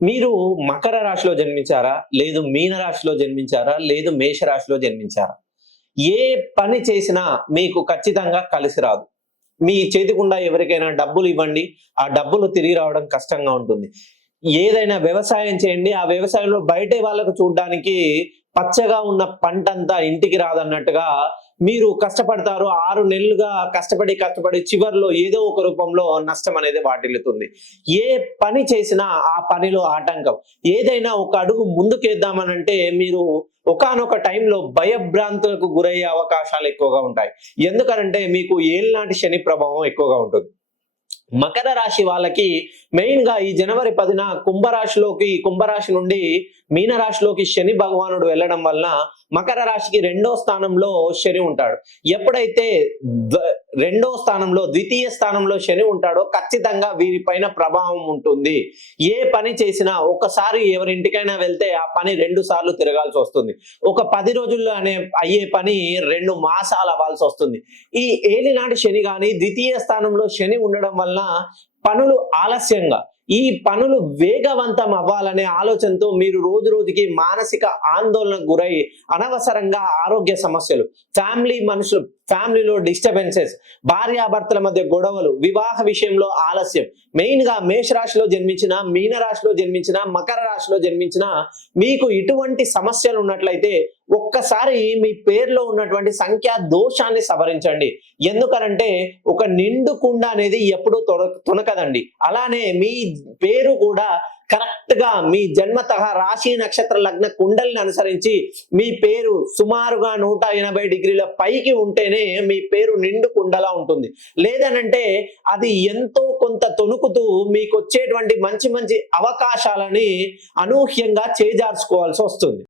మీరు మకర రాశిలో జన్మించారా? లేదు మీన రాశిలో జన్మించారా? లేదు మేష రాశిలో జన్మించారా? ఏ పని చేసినా మీకు ఖచ్చితంగా కలిసి రాదు. మీ చేతిగుండా ఎవరికైనా డబ్బులు ఇవ్వండి. ఆ డబ్బులు తిరిగి రావడం కష్టంగా ఉంటుంది. ఏదైనా వ్యవసాయం చేయండి. ఆ వ్యవసాయంలో బయటే వాళ్ళకు చూడ్డానికి పచ్చగా ఉన్న పంటంతా ఇంటికి రాదన్నట్టుగా మీరు కష్టపడతారు. 6 నెలలుగా కష్టపడి చివర్లో ఏదో ఒక రూపంలో నష్టం అనేది వాటిల్లుతుంది. ఏ పని చేసినా ఆ పనిలో ఆటంకం. ఏదైనా ఒక అడుగు ముందుకేద్దామనంటే మీరు ఒకానొక టైంలో భయభ్రాంతులకు గురయ్యే అవకాశాలు ఎక్కువగా ఉంటాయి. ఎందుకనంటే మీకు ఏలినాటి శని ప్రభావం ఎక్కువగా ఉంటుంది. మకర రాశి వాళ్ళకి మెయిన్‌గా ఈ జనవరి 10న కుంభరాశి నుండి మీన రాశిలోకి శని భగవానుడు వెళ్ళడం వలన మకర రాశికి రెండో స్థానంలో శని ఉంటాడు. ఎప్పుడైతే ద రెండో స్థానంలో ద్వితీయ స్థానంలో శని ఉంటాడో ఖచ్చితంగా వీరిపైన ప్రభావం ఉంటుంది. ఏ పని చేసినా ఒకసారి ఎవరింటికైనా వెళ్తే ఆ పని 2 సార్లు తిరగాల్సొస్తుంది. ఒక 10 రోజుల్లో అయ్యే పని 2 మాసాలు అవ్వాల్సొస్తుంది. ఈ ఏలినాటి శని గాని ద్వితీయ స్థానంలో శని ఉండడం వలన పనులు ఆలస్యంగా ఈ పనులు వేగవంతం అవ్వాలనే ఆలోచనతో మీరు రోజు రోజుకి మానసిక ఆందోళనకు గురై అనవసరంగా ఆరోగ్య సమస్యలు, ఫ్యామిలీలో డిస్టర్బెన్సెస్, భార్యాభర్తల మధ్య గొడవలు, వివాహ విషయంలో ఆలస్యం. మెయిన్ గా మేష రాశిలో జన్మించిన, మీన రాశిలో జన్మించిన, మకర రాశిలో జన్మించిన మీకు ఇటువంటి సమస్యలు ఉన్నట్లయితే ఒక్కసారి మీ పేరులో ఉన్నటువంటి సంఖ్యా దోషాన్ని సవరించండి. ఎందుకనంటే ఒక నిండు కుండ అనేది ఎప్పుడూ తునకదండి. అలానే మీ పేరు కూడా కరెక్ట్ గా మీ జన్మతః రాశి నక్షత్ర లగ్న కుండలిని అనుసరించి మీ పేరు సుమారుగా 180 డిగ్రీల పైకి ఉంటేనే మీ పేరు నిండు కుండలా ఉంటుంది. లేదనంటే అది ఎంతో కొంత తొణుకుతూ మీకు వచ్చేటువంటి మంచి మంచి అవకాశాలని అనూహ్యంగా చేజార్చుకోవాల్సి వస్తుంది.